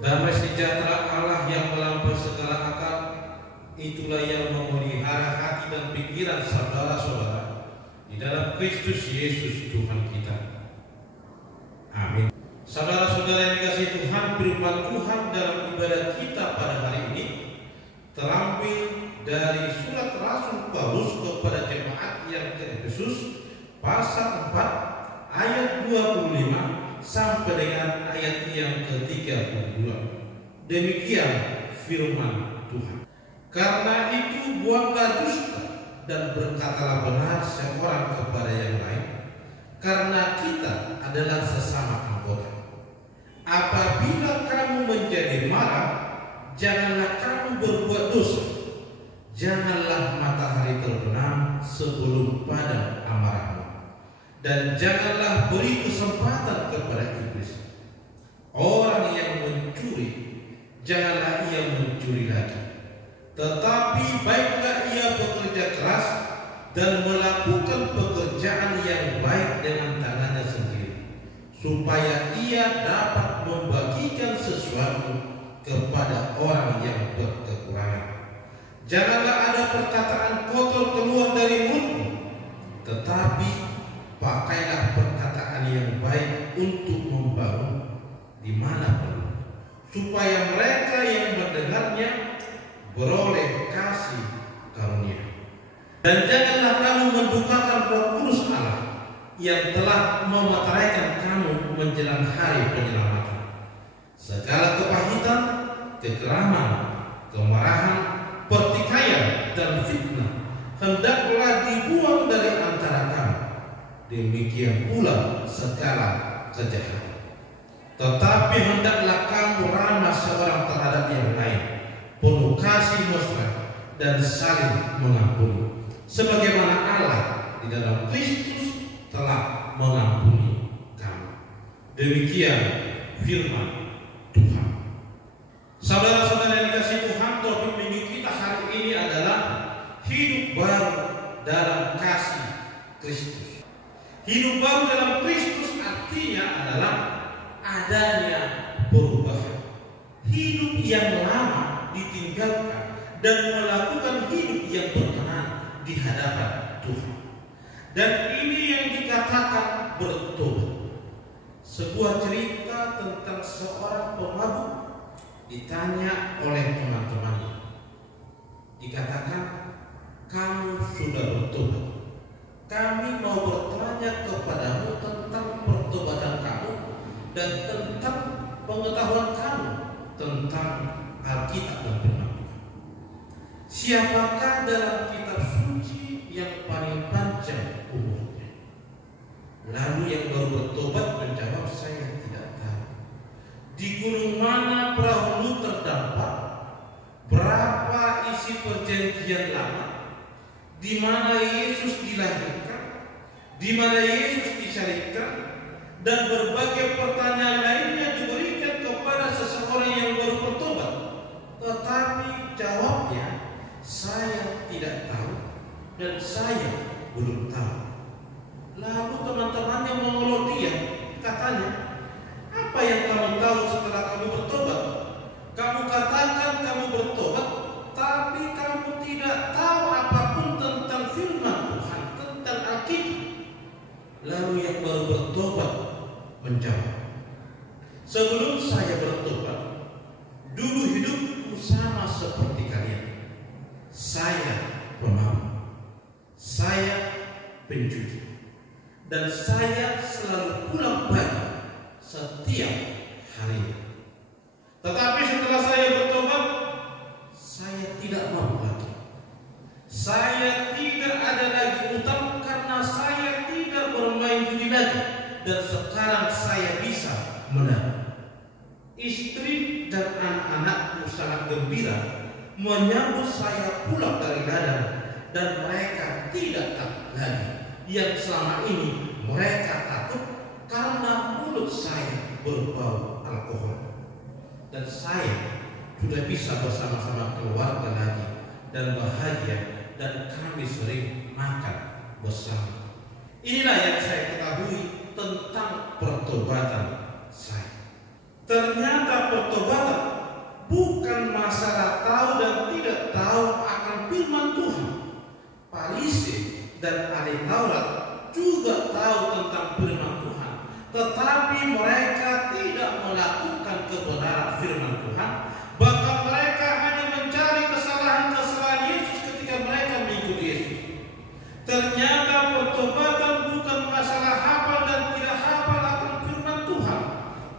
Damai sejahtera Allah yang melampaui segala akal, itulah yang memelihara hati dan pikiran saudara-saudara di dalam Kristus Yesus Tuhan kita. Amin. Saudara-saudara yang dikasihi Tuhan, firman Tuhan dalam ibadah kita pada hari ini terambil dari surat Rasul Paulus kepada jemaat yang ke Efesus pasal 4 ayat 25 sampai dengan ayat yang ke-32. Demikian firman Tuhan. Karena itu buanglah dusta dan berkatalah benar seorang kepada yang lain, karena kita adalah sesama anggota. Apabila kamu menjadi marah, janganlah kamu berbuat dosa. Janganlah matahari terbenam sebelum padam amarahmu, dan janganlah beri kesempatan kepada iblis. Orang yang mencuri, janganlah ia mencuri lagi, tetapi baiklah ia bekerja keras dan melakukan pekerjaan yang baik dengan tangannya sendiri, supaya ia dapat membagikan sesuatu kepada orang yang berkekurangan. Janganlah ada perkataan kotor keluar dari mulutmu, tetapi pakailah perkataan yang baik untuk membangun di mana perlu, supaya mereka yang mendengarnya beroleh kasih karunia. Dan janganlah kamu mendukakan Roh Kudus Allah yang telah memeteraikan kamu menjelang hari penyelamatan. Segala kepahitan, kekeraman, kemarahan, pertikaian dan fitnah hendaklah dibuang dari antara kamu. Demikian pula segala kejahatan. Tetapi hendaklah kamu ramah seorang terhadap yang lain, penuh kasih mesra dan saling mengampuni, sebagaimana Allah di dalam Kristus telah mengampuni kamu. Demikian firman Tuhan. Saudara-saudara yang dikasihi Tuhan, topik minggu kita hari ini adalah hidup baru dalam kasih Kristus. Hidup baru dalam Kristus artinya adalah adanya perubahan. Hidup yang lama ditinggalkan dan melakukan hidup yang berkenan di hadapan Tuhan. Dan ini yang dikatakan bertobat. Sebuah cerita tentang seorang pemabuk ditanya oleh teman-temannya. Dikatakan, kamu sudah bertobat. Kami mau bertanya kepadamu tentang pertobatan kamu dan tentang pengetahuan kamu tentang Alkitab dan firman Tuhan. Siapakah dalam kitab suci yang paling panjang umurnya? Lalu yang baru bertobat menjawab, saya tidak tahu. Di gunung mana perahu terdampar? Berapa isi perjanjian lama? Di mana Yesus dilahirkan? Di mana Yesus disalibkan? Dan berbagai pertanyaan lainnya diberikan kepada seseorang yang baru bertobat. Tetapi jawabnya, saya tidak tahu dan saya belum tahu. Lalu teman-temannya mengeluh dia, katanya, apa yang kamu tahu setelah kamu bertobat? Kamu katakan kamu bertobat, tapi kamu tidak tahu apapun tentang firman Tuhan, tentang Alkitab. Lalu yang baru bertobat menjawab, sebelum saya bertobat, dulu hidupku sama seperti kalian. Saya pemabuk, saya penjudi, dan saya selalu pulang pagi setiap hari. Tetapi setelah saya bertobat, saya tidak mau lagi. Saya tidak ada lagi utang karena saya tidak bermain judi lagi, dan sekarang saya bisa menabung. Istri dan anak-anakku sangat gembira menyambut saya pulang dari ladang, dan mereka tidak takut lagi yang selama ini mereka takut karena mulut saya berbau alkohol. Dan saya sudah bisa bersama-sama keluarga lagi dan bahagia, dan kami sering makan bersama. Inilah yang saya ketahui tentang pertobatan saya. Ternyata pertobatan bukan masalah tahu dan tidak tahu akan firman Tuhan. Farisi dan ahli Taurat juga tahu tentang firman Tuhan, tetapi mereka tidak melakukan kebenaran firman Tuhan. Bahkan mereka hanya mencari kesalahan-kesalahan Yesus ketika mereka mengikuti Yesus. Ternyata pertobatan bukan masalah hafal dan tidak hafal akan firman Tuhan.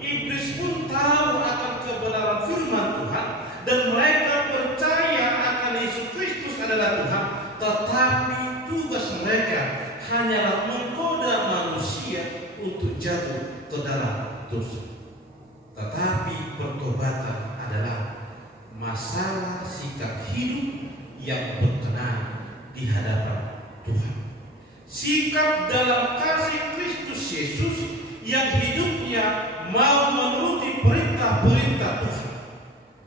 Iblis pun tahu akan kebenaran firman Tuhan dan mereka percaya akan Yesus Kristus adalah Tuhan, tetapi tugas mereka hanyalah menggoda manusia untuk jatuh ke dalam dosa. Tetapi pertobatan adalah masalah sikap hidup yang berkenan di hadapan Tuhan. Sikap dalam kasih Kristus Yesus yang hidupnya mau menuruti perintah-perintah Tuhan.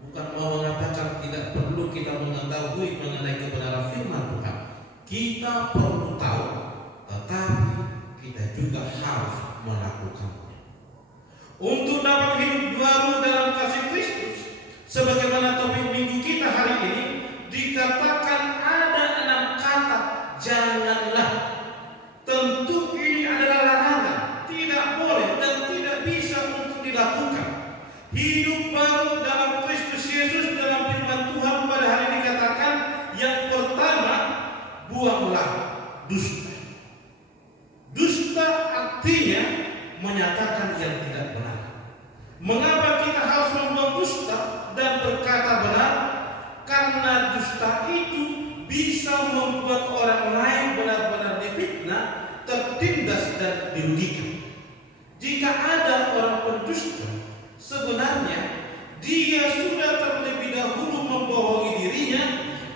Bukan mau mengatakan tidak perlu kita mengetahui mengenai kebenaran firman Tuhan. Kita perlu tahu, tetapi kita juga harus melakukannya. Untuk dapat hidup baru dalam kasih Kristus, sebagaimana topik minggu kita hari ini, dikatakan ada 6 kata janganlah. Tentu ini adalah larangan, tidak boleh dan tidak bisa untuk dilakukan. Hidup baru dalam Kristus Yesus dalam firman Tuhan pada hari ini dikatakan yang pertama, buanglah dusta. Dusta artinya menyatakan yang tidak benar. Mengapa kita harus membuang dusta dan berkata benar? Karena dusta itu bisa membuat orang lain benar-benar difitnah, tertindas dan dirugikan. Jika ada orang pendusta, sebenarnya dia sudah terlebih dahulu membohongi dirinya,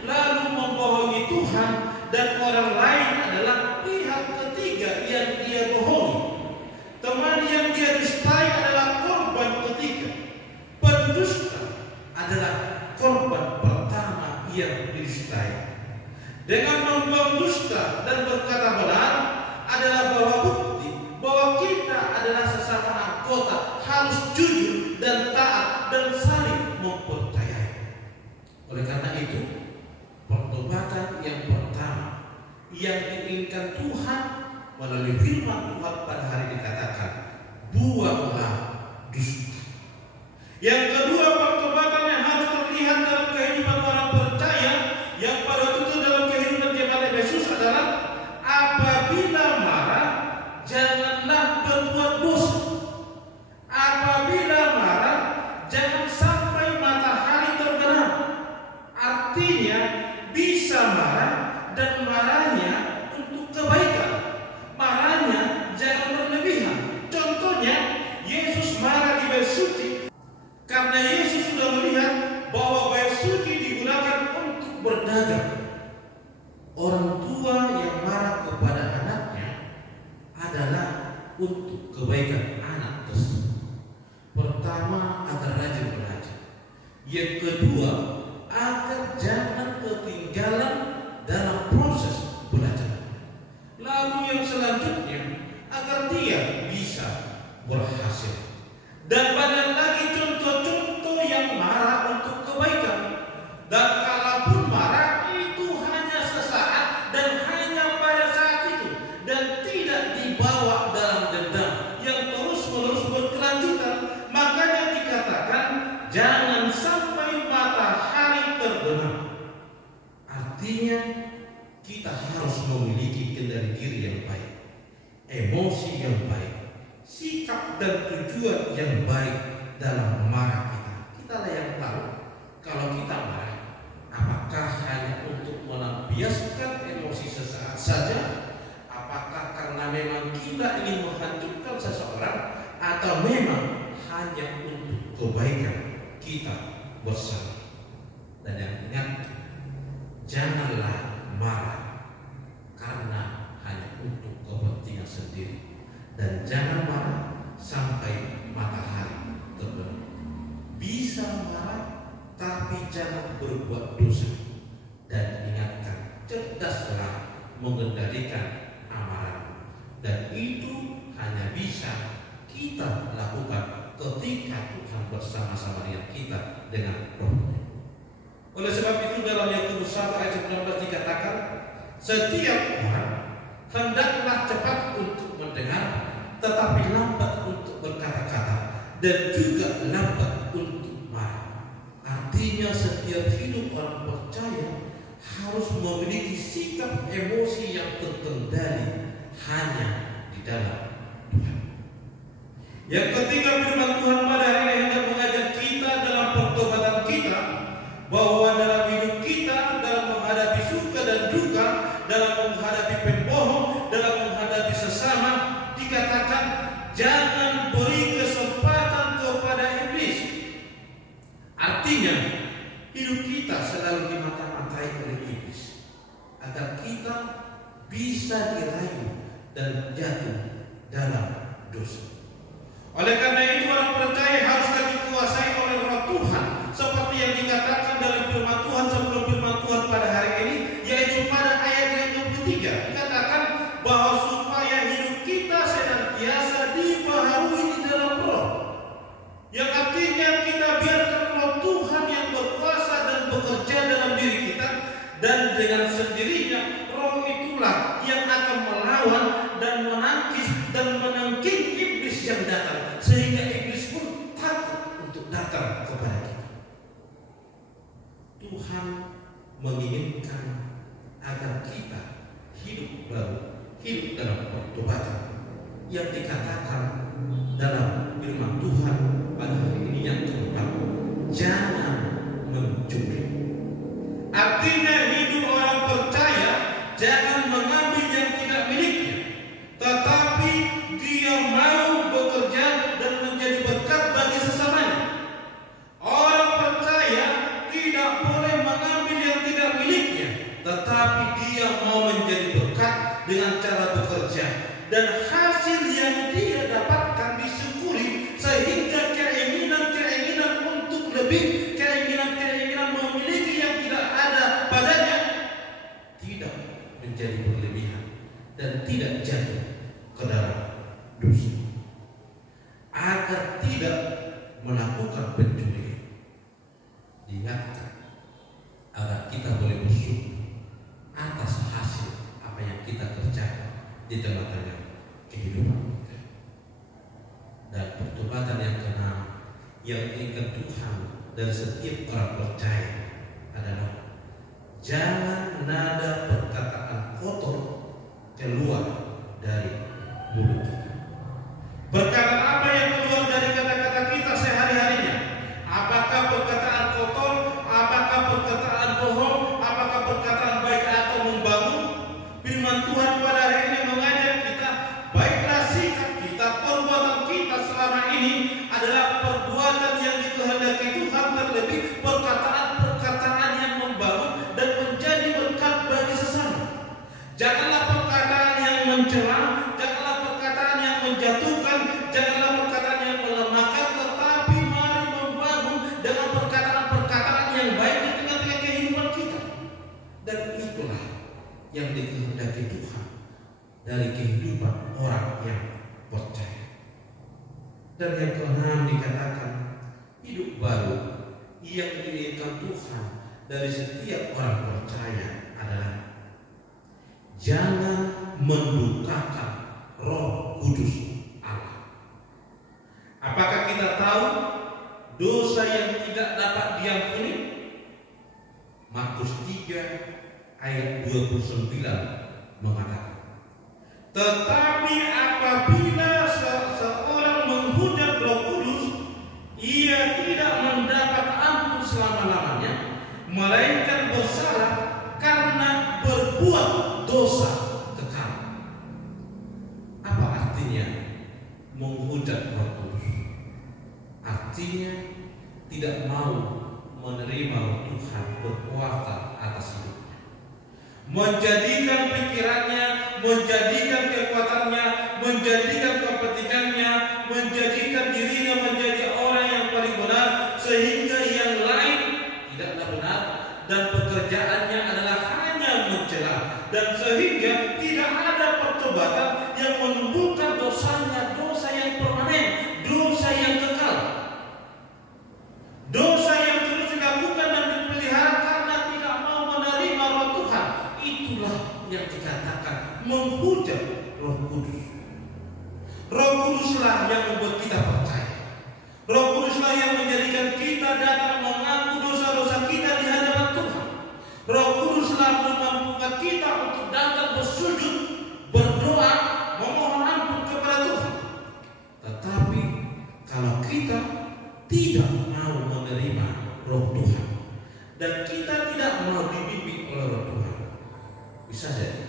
lalu membohongi Tuhan, dan orang lain adalah pihak ketiga yang dia bohongi. Teman yang dia dustai adalah korban ketiga. Pendusta adalah korban pertama yang didustai. Dengan membuang dusta dan berkata benar adalah bahwa bukti bahwa kita adalah sesama anggota harus jujur dan taat dan saling mempercayai. Oleh karena itu, pertobatan yang pertama yang diinginkan Tuhan melalui firman Tuhan pada hari dikatakan, buanglah dusta. Yang kedua, pertobatan yang harus terlihat dalam kehidupan orang percaya yang pada waktu itu dalam kehidupan jemaat Yesus adalah apabila marah, janganlah berbuat dosa. Apabila marah, jangan sampai matahari terbenam. Artinya bisa marah dan marahnya untuk kebaikan. Marahnya jangan berlebihan. Contohnya, Yesus marah di bait suci karena Yesus sudah melihat bahwa bait suci digunakan untuk berdagang. Orang tua yang marah kepada anaknya adalah untuk kebaikan anak tersebut. Pertama, agar rajin belajar. Yang kedua, agar jangan ketinggalan dalam proses belajar. Lalu yang selanjutnya, agar dia bisa berhasil. Dan banyak lagi contoh-contoh yang marah untuk kebaikan. Dan kalaupun marah itu hanya sesaat dan hanya pada saat itu, dan tidak dibawa dalam dendam yang terus-menerus berkelanjutan. Makanya dikatakan jangan sampai matahari terbenam. Artinya kita harus memiliki kendali diri yang baik, emosi yang baik, sikap dan tujuan yang baik dalam marah kita. Kitalah yang tahu kalau kita marah, apakah hanya untuk melampiaskan emosi sesaat saja, apakah karena memang kita ingin menghancurkan seseorang, atau memang hanya untuk kebaikan kita bersama. Dan yang ingat, janganlah marah karena hanya untuk kepentingan sendiri, dan jangan marah sampai matahari terbenam. Bisa marah, tapi jangan berbuat dosa. Dan ingatkan, cerdaslah mengendalikan amarah. Dan itu hanya bisa kita lakukan ketika Tuhan bersama-sama dengan kita dengan Roh-Nya. Oleh sebab itu dalam Yakobus 1 ayat 19 dikatakan, setiap orang hendaklah cepat untuk mendengar, tetapi lambat untuk berkata-kata, dan juga lambat untuk marah. Artinya setiap hidup orang percaya harus memiliki sikap emosi yang terkendali hanya di dalam Tuhan. Yang ketiga, firman Tuhan pada hari ini hendak mengajar kita dalam pertobatan kita, bahwa dalam hidup kita, dalam menghadapi suka dan duka, dalam menghadapi pembohong, dalam menghadapi sesama, dikatakan jangan beri kesempatan kepada iblis. Artinya hidup kita selalu dimata-matai oleh iblis agar kita bisa dirayu dan jatuh dalam dosa. Oleh karena itu orang percaya harus dikuasai oleh Roh Tuhan, seperti yang dikatakan dalam firman Tuhan sebelum firman Tuhan pada hari ini, yaitu pada ayat yang ke-3 dikatakan bahwa supaya hidup kita senantiasa dibaharui di dalam Roh, yang artinya kita biarkan Roh Tuhan yang berkuasa dan bekerja dalam diri kita, dan dengan sendirinya Roh itulah yang akan melawan dan menangkis dan menangking iblis yang datang, sehingga iblis pun takut untuk datang kepada kita. Tuhan menginginkan agar kita hidup baru, hidup dalam pertobatan yang dikatakan dalam firman Tuhan pada hari ini yang keempat, jangan mencuri. Artinya hidup orang percaya jangan mengambil yang tidak miliknya, tetapi dia mau bekerja dan menjadi berkat bagi sesamanya. Orang percaya tidak boleh mengambil yang tidak miliknya, tetapi dia mau menjadi berkat dengan cara bekerja, dan hasil yang dia dapatkan disyukuri, sehingga keinginan-keinginan untuk lebih, keinginan-keinginan memiliki yang tidak ada padanya tidak menjadi berlebihan dan tidak jatuh ke dalam dosa. Agar tidak melakukan pencurian, diingatkan agar kita boleh bersyukur atas hasil apa yang kita kerjakan di tengah-tengah kehidupan kita. Dan pertobatan yang keenam yang diinginkan Tuhan dari setiap orang percaya adalah jangan nada perkataan kotor keluar dari mulut kita. Perkataan apa yang keluar dari kata-kata kita sehari-harinya? Apakah perkataan kotor? Apakah perkataan bohong? Apakah perkataan baik atau membangun? Firman Tuhan pada hari ini mengajar kita, baiklah sikap kita, perbuatan kita selama ini adalah perbuatan yang dikehendaki Tuhan, terlebih perkataan-perkataan yang membangun dan menjadi berkat bagi sesama. Janganlah perkataan yang mencela, janganlah perkataan yang menjatuhkan, janganlah perkataan yang melemahkan, tetapi mari membangun dengan perkataan-perkataan yang baik di tengah-tengah kehidupan kita. Dan itulah yang dikehendaki Tuhan dari kehidupan orang yang percaya. Dan yang keenam dikatakan hidup baru yang diinginkan Tuhan dari setiap orang percaya adalah jangan mendukakan Roh Kudus Allah. Apakah kita tahu dosa yang tidak dapat diampuni? Markus 3 ayat 29 mengatakan, tetapi apabila seseorang menghujat Roh Kudus, ia tidak mendapat ampun selama-lamanya, melainkan bersalah karena berbuat dosa kekal. Apa artinya menghujat Roh Kudus? Artinya tidak mau menerima Tuhan berkuasa atas hidupnya, menjadikan pikirannya, menjadikan kekuatannya, menjadikan kepentingannya, menjadikan dirinya menjadi orang yang paling benar, sehingga yang lain tidaklah benar dan pekerjaannya adalah hanya mencela, dan sehingga tidak ada pertobatan yang menumbuhkan dosanya, dosa yang permanen, dosa yang kekal. Roh Kudus. Roh Kuduslah yang membuat kita percaya. Roh Kuduslah yang menjadikan kita datang mengaku dosa-dosa kita di hadapan Tuhan. Roh Kuduslah memampukan kita untuk datang bersujud, berdoa, memohon ampun kepada Tuhan. Tetapi kalau kita tidak mau menerima Roh Tuhan dan kita tidak mau dibimbing oleh Roh Tuhan, bisa jadi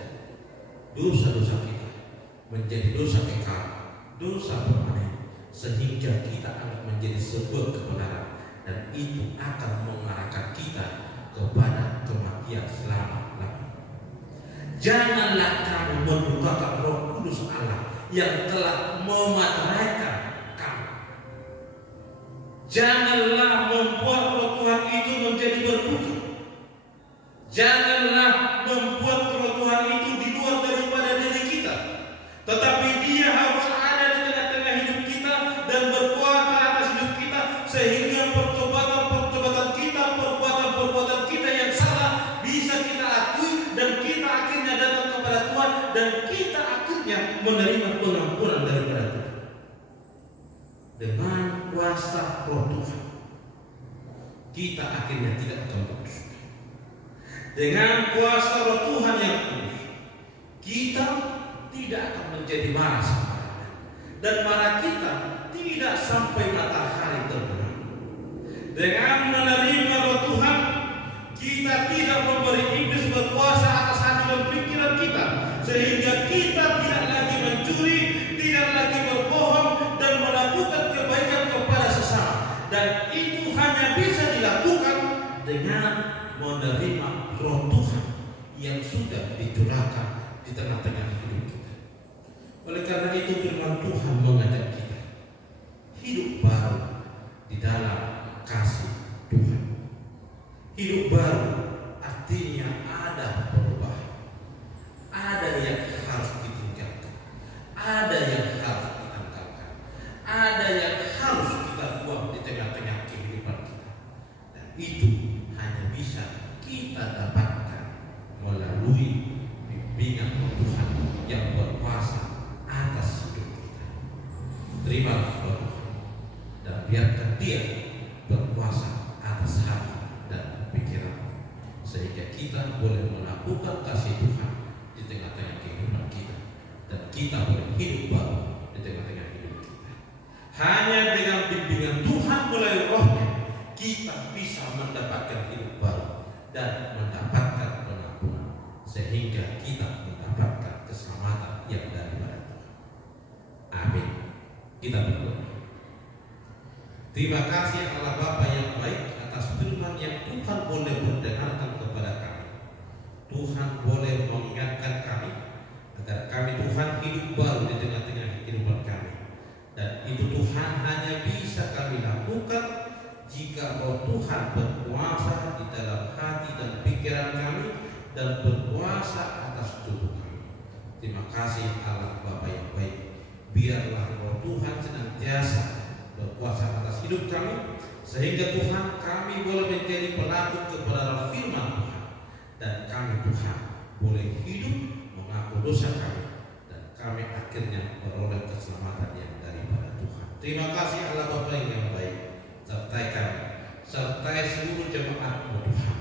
dosa-dosa kita menjadi dosa kekal, dosa permanen, sehingga kita akan menjadi sebuah kebenaran, dan itu akan mengarahkan kita kepada kematian selama-lamanya. Janganlah kamu mendukakan Roh Kudus Allah yang telah memateraikan kamu. Janganlah membuat Roh Tuhan itu menjadi berkutu. Janganlah membuat Roh Tuhan itu di luar daripada diri kita, tetapi Dia harus ada di tengah-tengah hidup kita dan berkuasa atas hidup kita, sehingga pertobatan kita, perbuatan kita yang salah bisa kita akui, dan kita akhirnya datang kepada Tuhan, dan kita akhirnya menerima pengampunan daripada Tuhan. Dengan kuasa Roh Tuhan, kita akhirnya tidak akan berdosa. Dengan kuasa Roh Tuhan yang kudus, kita tidak akan menjadi marah sembarangan, dan marah kita tidak sampai matahari terbenam. Dengan menerima Roh Tuhan, kita tidak memberi iblis berkuasa atas hati dan pikiran kita, sehingga kita tidak lagi mencuri, tidak lagi berbohong, dan melakukan kebaikan kepada sesama. Dan itu hanya bisa dilakukan dengan menerima Roh Tuhan yang sudah dicurahkan di tengah-tengah hidup kita. Oleh karena itu firman Tuhan mengajak kita hidup baru di dalam kasih Tuhan. Hidup baru artinya ada perubahan, ada yang harus ditinggalkan, ada yang harus diangkatkan, ada yang harus kita buang di tengah-tengah kehidupan kita. Dan itu hanya bisa kita dapatkan melalui bimbingan Tuhan yang berkuasa atas hidup kita. Terimalah Tuhan dan biarkan Dia berkuasa atas hati dan pikiran, sehingga kita boleh melakukan kasih Tuhan di tengah-tengah kehidupan kita, dan kita boleh hidup baru di tengah-tengah hidup kita. Hanya dengan bimbingan Tuhan melalui Roh-Nya, kita bisa mendapatkan hidup baru dan mendapatkan pengampunan, sehingga kita mendapatkan keselamatan yang daripada Tuhan. Amin. Kita berdoa. Terima kasih Allah Bapa yang baik atas firman yang Tuhan boleh mendengarkan kepada kami. Tuhan boleh mengingatkan kami agar kami Tuhan hidup baru di tengah-tengah kehidupan kami, dan itu Tuhan hanya bisa kami lakukan jika Roh Tuhan berkuasa di dalam hati dan pikiran kami dan berkuasa atas tubuh kami. Terima kasih Allah Bapa yang baik. Biarlah Roh Tuhan senantiasa berkuasa atas hidup kami, sehingga Tuhan kami boleh menjadi pelaku kebenaran firman Tuhan, dan kami Tuhan boleh hidup mengaku dosa kami, dan kami akhirnya beroleh keselamatan yang daripada Tuhan. Terima kasih Allah Bapa yang baik. Sertai kami, sertai seluruh jemaat-Mu Tuhan.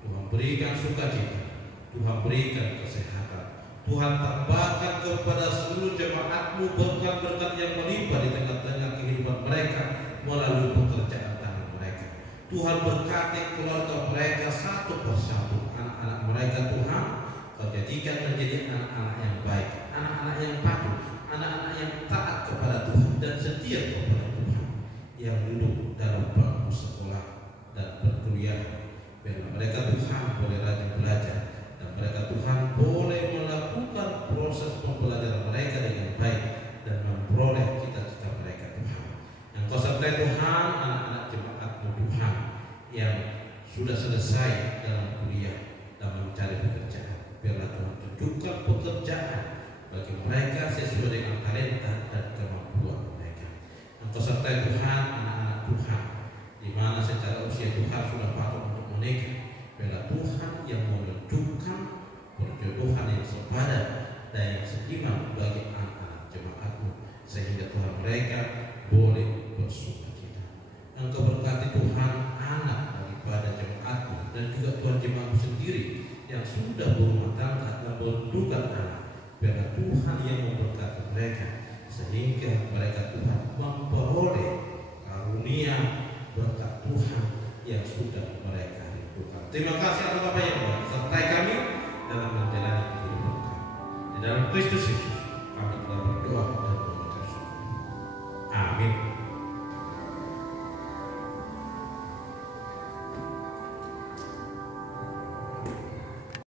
Tuhan berikan sukacita, Tuhan berikan kesehatan, Tuhan tambahkan kepada seluruh jemaat-Mu berkat-berkat yang melimpah di tengah-tengah kehidupan mereka melalui pekerjaan tangan mereka. Tuhan berkati keluarga mereka satu persatu, anak-anak mereka Tuhan Kau jadikan menjadi anak-anak yang baik, anak-anak yang patuh, anak-anak yang taat kepada Tuhan dan setia kepada Tuhan, yang duduk dalam bangku sekolah dan berkuliah. Biarlah mereka Tuhan boleh rajin belajar, dan mereka Tuhan boleh melakukan proses pembelajaran mereka dengan baik dan memperoleh cita-cita mereka Tuhan. Yang Kau sertai Tuhan anak-anak jemaat-Mu Tuhan yang sudah selesai dalam kuliah dan mencari pekerjaan. Biarlah Tuhan tunjukkan pekerjaan bagi mereka sesuai dengan talenta dan kemampuan mereka. Yang Kau sertai Tuhan anak-anak Tuhan di mana secara usia Tuhan sudah patut untuk menikah. Biarlah Tuhan yang menunjukkan perjodohan yang sepadan dan yang iman bagi anak-anak jemaat-Mu, sehingga Tuhan mereka boleh bersukacita. Engkau berkati Tuhan anak daripada jemaat-Mu dan juga Tuhan jemaat-Mu sendiri yang sudah berumah tangga dan merindukan anak. Biarlah Tuhan yang memberkati mereka sehingga mereka Tuhan memperoleh karunia berkat Tuhan yang sudah mereka rindukan. Terima kasih atas Bapak yang sertai kami dalam menjalani kehidupan kami. Di dalam Kristus Yesus